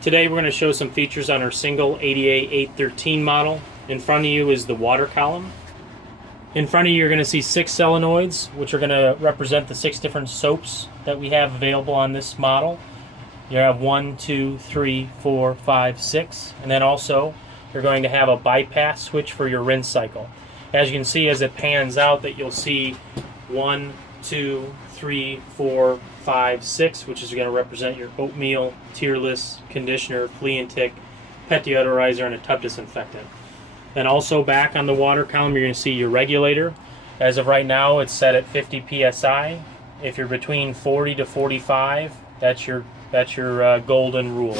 Today we're going to show some features on our single ADA 813 model. In front of you is the water column. In front of you you're going to see 6 solenoids, which are going to represent the 6 different soaps that we have available on this model. You have 1, 2, 3, 4, 5, 6, and then also you're going to have a bypass switch for your rinse cycle. As you can see as it pans out that you'll see 1, 2, 3, 4, 5, 6, which is going to represent your oatmeal, tearless, conditioner, flea and tick, pet deodorizer, and a tub disinfectant. Then also back on the water column you're going to see your regulator. As of right now it's set at 50 psi. If you're between 40 to 45, that's your golden rule.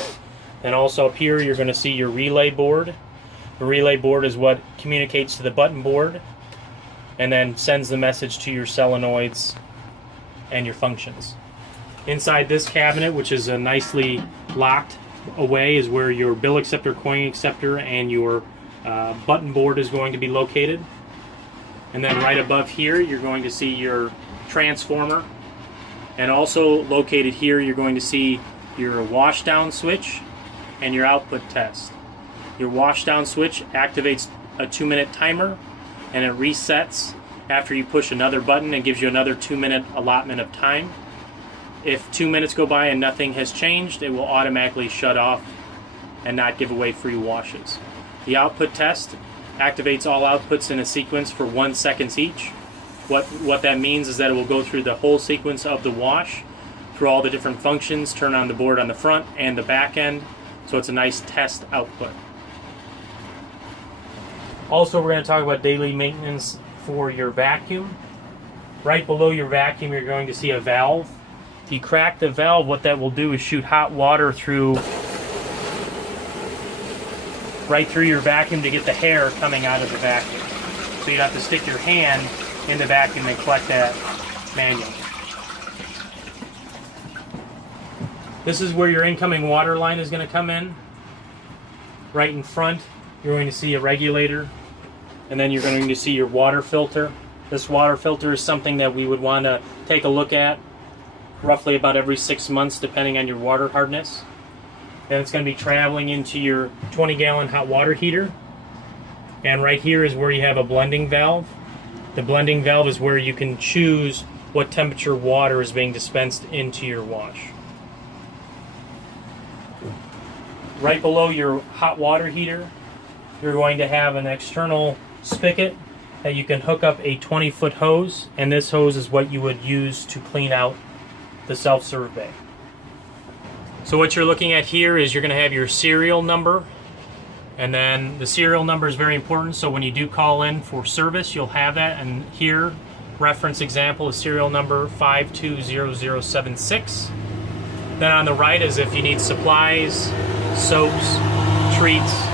And also up here you're going to see your relay board. The relay board is what communicates to the button board and then sends the message to your solenoids and your functions. Inside this cabinet, which is nicely locked away, is where your bill acceptor, coin acceptor, and your button board is going to be located. And then right above here you're going to see your transformer, and also located here you're going to see your washdown switch and your output test. Your washdown switch activates a 2-minute timer and it resets after you push another button and gives you another 2-minute allotment of time. If 2 minutes go by and nothing has changed, it will automatically shut off and not give away free washes. The output test activates all outputs in a sequence for 1 second each. What that means is that it will go through the whole sequence of the wash, through all the different functions, turn on the board on the front and the back end, so it's a nice test output. Also, we're going to talk about daily maintenance for your vacuum. Right below your vacuum you're going to see a valve. If you crack the valve, what that will do is shoot hot water right through your vacuum to get the hair coming out of the vacuum. So you have to stick your hand in the vacuum and collect that manually. This is where your incoming water line is going to come in. Right in front you're going to see a regulator, and then you're going to see your water filter. This water filter is something that we would want to take a look at roughly about every 6 months depending on your water hardness. Then it's going to be traveling into your 20-gallon hot water heater, and right here is where you have a blending valve. The blending valve is where you can choose what temperature water is being dispensed into your wash. Right below your hot water heater you're going to have an external spigot that you can hook up a 20-foot hose, and this hose is what you would use to clean out the self-serve bay. So what you're looking at here is you're going to have your serial number, and then the serial number is very important, so when you do call in for service you'll have that, and here reference example is serial number 520076. Then on the right is if you need supplies, soaps, treats.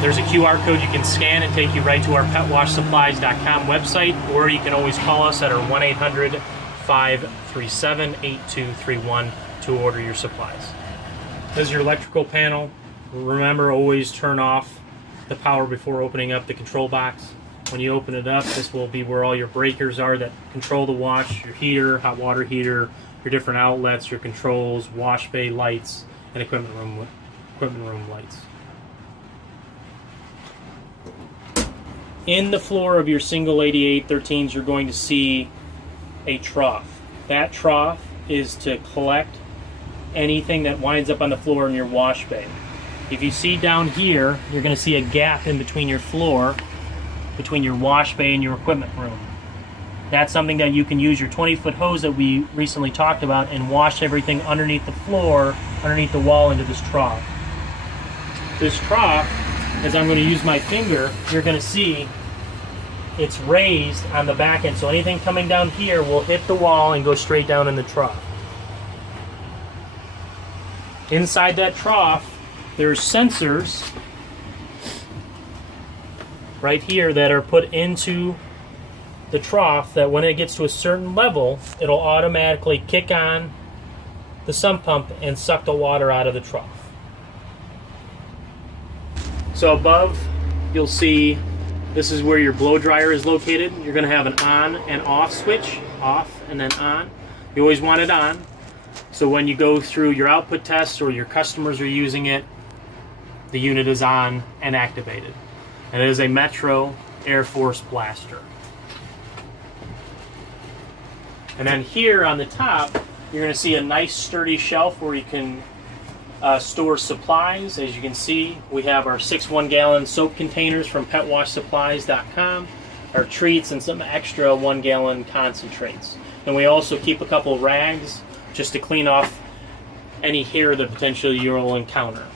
There's a QR code you can scan and take you right to our petwashsupplies.com website, or you can always call us at our 1-800-537-8231 to order your supplies. This is your electrical panel. Remember, always turn off the power before opening up the control box. When you open it up, this will be where all your breakers are that control the wash, your heater, hot water heater, your different outlets, your controls, wash bay lights, and equipment room lights. In the floor of your single ADA 813s, you're going to see a trough. That trough is to collect anything that winds up on the floor in your wash bay. If you see down here, you're going to see a gap in between your floor, between your wash bay and your equipment room. That's something that you can use your 20-foot hose that we recently talked about and wash everything underneath the floor, underneath the wall, into this trough. This trough, as I'm going to use my finger, you're going to see it's raised on the back end, so anything coming down here will hit the wall and go straight down in the trough. Inside that trough there's sensors right here that are put into the trough that when it gets to a certain level it'll automatically kick on the sump pump and suck the water out of the trough. So above you'll see this is where your blow dryer is located. You're going to have an on and off switch, off and then on. You always want it on. So when you go through your output tests or your customers are using it, the unit is on and activated. And it is a Metro Air Force blaster. And then here on the top, you're going to see a nice sturdy shelf where you can store supplies. As you can see, we have our 6 1-gallon soap containers from PetWashSupplies.com, our treats, and some extra 1-gallon concentrates. And we also keep a couple rags just to clean off any hair that potentially you'll encounter.